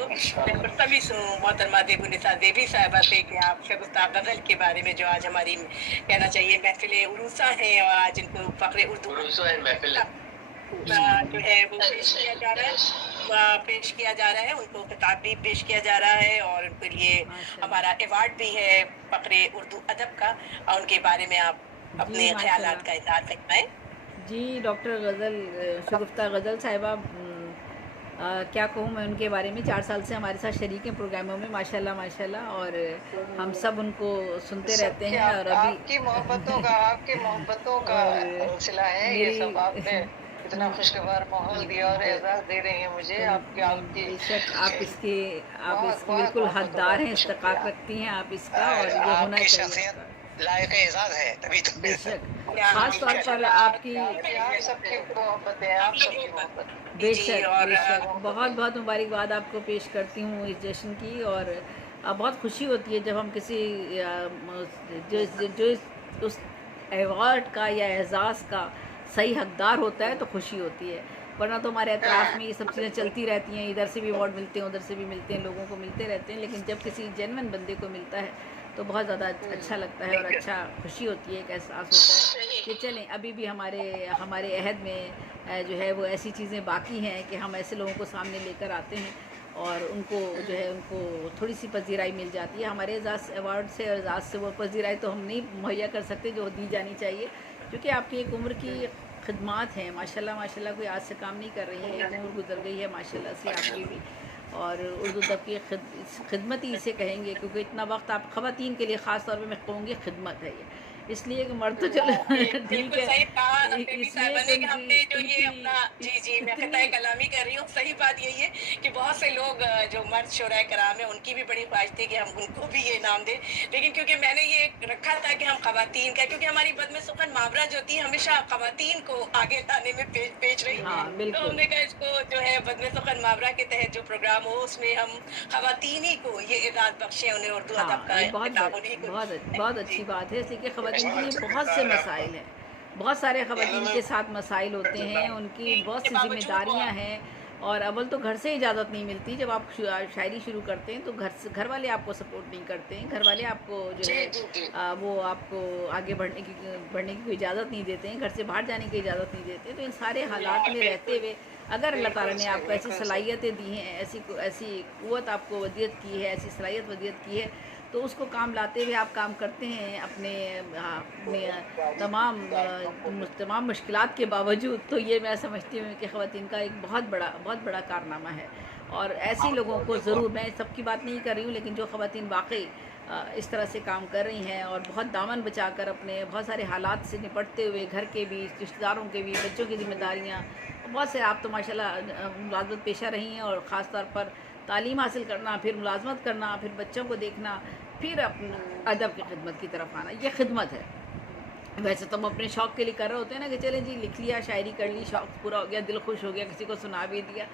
तो मैं गुफ्तगू सुनूँ मोहतरमा देबुनिसा देवी साहिबा से कि आप शगुफ्ता गज़ल के बारे में जो आज हमारी कहना चाहिए महफ़िल उरूसा है और आज इनको फ़ख्र उर्दू महफ़िल जो है वो पेश किया जा रहा है, पेश किया जा रहा है, उनको खिताब भी पेश किया जा रहा है और उनके लिए हमारा अवार्ड भी है फ़ख्र उर्दू अदब का, और उनके बारे में आप अपने ख़यालात का इज़हार फरमाएं। जी डॉक्टर शगुफ्ता गज़ल साहिबा, क्या कहूँ मैं उनके बारे में। 4 साल से हमारे साथ शरीक हैं प्रोग्रामों में, माशाल्लाह माशाल्लाह, और हम सब उनको सुनते रहते हैं। और अभी आपकी मोहब्बतों का सिलसिला है ये सब। आपने इतना खुशगवार माहौल दिया और एजाज़ दे रही हैं मुझे। आपकी बेशक आप इसके बिल्कुल हकदार हैं, इस्तिकाक रखती हैं आप इसका, और ये होना चाहिए, लायक एजाज़ है तभी तो। बेशक खास तौर पर आपकी सबकी मोहब्बत है, आप सबकी मोहब्बत। बेशक बेशक बहुत बहुत मुबारकबाद आपको पेश करती हूँ इस जश्न की। और बहुत खुशी होती है जब हम किसी जो उस अवार्ड का या एजाज़ का सही हकदार होता है तो खुशी होती है, वरना तो हमारे अतराफ़ में ये सब चीज़ें चलती रहती हैं, इधर से भी अवार्ड मिलते हैं उधर से भी मिलते हैं, लोगों को मिलते रहते हैं। लेकिन जब किसी जेन्युइन बंदे को मिलता है तो बहुत ज़्यादा अच्छा लगता है और अच्छा खुशी होती है, एक एहसास होता है कि चलें अभी भी हमारे अहद में जो है वो ऐसी चीज़ें बाकी हैं कि हम ऐसे लोगों को सामने लेकर आते हैं और उनको जो है उनको थोड़ी सी पजीराई मिल जाती है। हमारे एजाज़ अवार्ड से और एजाज़ से वो पजीराई तो हम नहीं मुहैया कर सकते जो दी जानी चाहिए, क्योंकि आपकी एक उम्र की खिदमात हैं, माशाल्लाह माशाल्लाह, कोई आज से काम नहीं कर रही है, एक उम्र गुजर गई है माशाल्लाह से आपकी भी। और उर्दू अदब की खिदमत ही इसे कहेंगे, क्योंकि इतना वक्त आप ख़वातीन के लिए ख़ास तौर पे मैं कहूँगी खिदमत है ये, इसलिए कि मर्द तो चलो ठीक है, इसलिए कि हमने जो ये अपना जी मैं खताए कलामी कर रही हूँ, सही बात यही है कि बहुत से लोग जो मर्द शोराए कराम है उनकी भी बड़ी ख्वाहिश थी कि हम उनको भी ये नाम दें, लेकिन क्योंकि मैंने ये रखा था कि हम ख़वातीन का, क्योंकि हमारी बदम सुखन मावरा जो थी हमेशा ख़वातीन को आगे लाने में पेश रही, तो हमने कहा इसको जो है बदम सुखन मावरा के तहत जो प्रोग्राम हो उसमें हम ख़वातीन ही को ये एजाज़ बख्शे, उन्हें उर्दू अदब का बहुत अच्छी बात है, इसलिए ख़वातीन के लिए बहुत से मसाइल हैं, बहुत सारे ख़वातीन के साथ मसाइल होते हैं, उनकी बहुत सी जिम्मेदारियाँ हैं। और अव्वल तो घर से इजाज़त नहीं मिलती, जब आप शायरी शुरू करते हैं तो घर वाले आपको सपोर्ट नहीं करते हैं, घर वाले आपको जो है वो आपको आगे बढ़ने की कोई इजाज़त नहीं देते हैं, घर से बाहर जाने की इजाज़त नहीं देते। तो इन सारे हालात में रहते हुए अगर अल्लाह ताला ने आपको ऐसी सलाहियतें दी हैं, ऐसी क़ुव्वत आपको वदियत की है, ऐसी सलाहियत वदियत की है, तो उसको काम लाते हुए आप काम करते हैं अपने तमाम मुश्किलात के बावजूद, तो ये मैं समझती हूँ कि ख़वातीन का एक बहुत बड़ा कारनामा है। और ऐसे लोगों को ज़रूर, मैं सबकी बात नहीं कर रही हूँ, लेकिन जो ख़वातीन वाकई इस तरह से काम कर रही हैं और बहुत दामन बचाकर अपने बहुत सारे हालात से निपटते हुए, घर के भी, रिश्तेदारों के भी, बच्चों की ज़िम्मेदारियाँ, बहुत से आप तो माशाल्लाह मुलाज़मत पेशा रही हैं, और ख़ास तौर पर तालीम हासिल करना, फिर मुलाज़मत करना, फिर बच्चों को देखना, फिर अपना अदब की खिदमत की तरफ आना, ये खिदमत है। वैसे तो हम अपने शौक़ के लिए कर रहे होते हैं ना कि चलें जी लिख लिया, शायरी कर ली, शौक़ पूरा हो गया, दिल खुश हो गया, किसी को सुना भी दिया,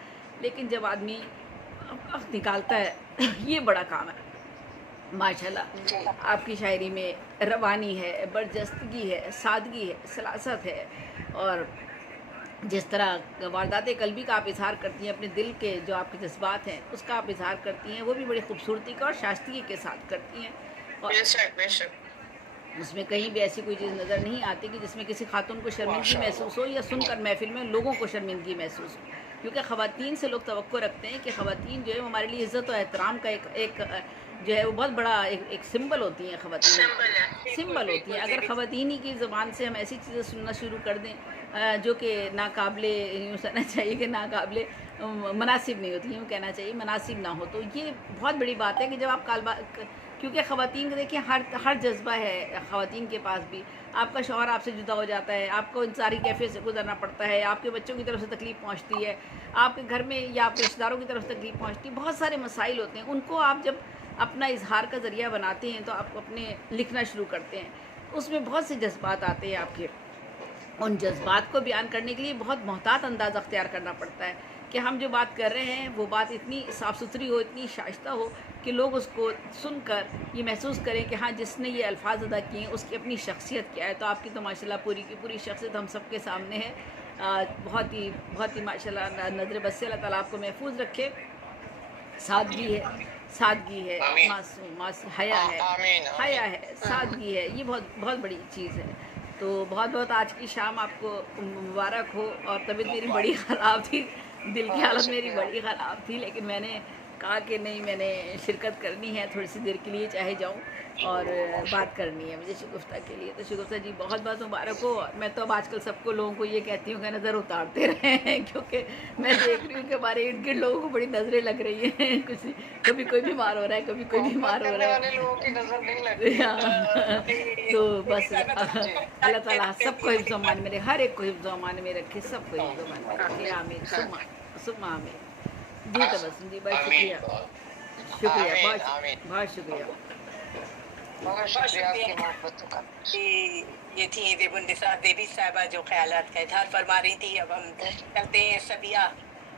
लेकिन जब आदमी वक्त निकालता है ये बड़ा काम है। माशाल्लाह आपकी शायरी में रवानी है, बरजस्तगी है, सादगी है, सलासत है, और जिस तरह वारदात कल्बी का आप इजहार करती हैं, अपने दिल के जो आपके जज्बात हैं उसका आप इजहार करती हैं, वो भी बड़ी खूबसूरती का और शाइस्तगी के साथ करती हैं। और उसमें कहीं भी ऐसी कोई चीज़ नज़र नहीं आती कि जिसमें किसी खातून को शर्मिंदगी महसूस हो या सुनकर महफिल में लोगों को शर्मिंदगी महसूस हो, क्योंकि ख़वातीन से लोग तवक्को रखते हैं कि ख़वातीन जो है वो हमारे लिए इज़्ज़त और एहतराम का एक जो है वो बहुत बड़ा एक सिंबल होती हैं ख़वातीन, सिंबल होती हैं। अगर ख़वातीन ही की ज़बान से हम ऐसी चीज़ें सुनना शुरू कर दें जो कि नाकाबिले, यूँ कहना चाहिए कि नाकाबिले मुनासिब नहीं होती, यूँ कहना चाहिए मुनासिब ना हो, तो ये बहुत बड़ी बात है कि जब आप क्योंकि ख़वातीन को देखिए हर जज्बा है ख़वातीन के पास भी। आपका शौहर आपसे जुदा हो जाता है, आपको इन सारी कैफियत से गुजरना पड़ता है, आपके बच्चों की तरफ से तकलीफ़ पहुंचती है, आपके घर में या आपके रिश्तेदारों की तरफ से तकलीफ़ पहुंचती है, बहुत सारे मसाइल होते हैं। उनको आप जब अपना इजहार का ज़रिया बनाते हैं तो आप अपने लिखना शुरू करते हैं, उसमें बहुत से जज्बात आते हैं आपके, उन जज्बात को बयान करने के लिए बहुत मोहतात अंदाज़ अख्तियार करना पड़ता है कि हम जो बात कर रहे हैं वो बात इतनी साफ़ सुथरी हो, इतनी शाइस्ता हो कि लोग उसको सुनकर ये महसूस करें कि हाँ जिसने ये अल्फाज अदा किए हैं उसकी अपनी शख्सियत क्या है। तो आपकी तो माशाल्लाह पूरी की पूरी शख्सियत हम सब के सामने है। बहुत ही माशाल्लाह नज़र बस से अल्लाह ताला आपको महफूज रखे सादगी है, आमीन हया है, आमीन हया आमीन है, सादगी है, ये बहुत बहुत बड़ी चीज़ है। तो बहुत बहुत आज की शाम आपको मुबारक हो। और तबीयत मेरी बड़ी ख़राब थी, दिल की हालत मेरी शुक्रिया। बड़ी ख़राब थी, लेकिन मैंने कहा कि नहीं, मैंने शिरकत करनी है, थोड़ी सी देर के लिए चाहे जाऊं, और बात करनी है मुझे शगुफ्ता के लिए। तो शगुफ्ता जी बहुत बहुत मुबारक हो। और मैं तो अब आजकल सबको लोगों को ये कहती हूँ कि नज़र उतारते रहें, क्योंकि मैं देख रही हूँ कि हमारे इर्द गिर्द लोगों को बड़ी नज़रें लग रही हैं। कुछ कभी कोई बीमार हो रहा है, कभी कोई मोहब्बत बीमार हो करने रहा वाले है। लोगों की नजर नहीं लगती। हाँ, तो बस मैं तो जी अल्लाह ताला सबको हिफ्ज़ व अमान में रखे, हर एक को हिफ्ज़ व अमान में रखे, सबको हिफ्ज़ व अमान में रखे। आमीन सुम्मा सुम्मा आमीन। जी तबस्सुम जी, बहुत आमीन शुक्रिया, शुक्रिया, आमीन बहुत आमीन बहुत शुक्रिया। बहुत शुक्रिया आपकी मोहब्बतों का। ये थी देवी साहबा जो ख्यालात का इजहार फरमा रही थी। अब हम चलते हैं सबिया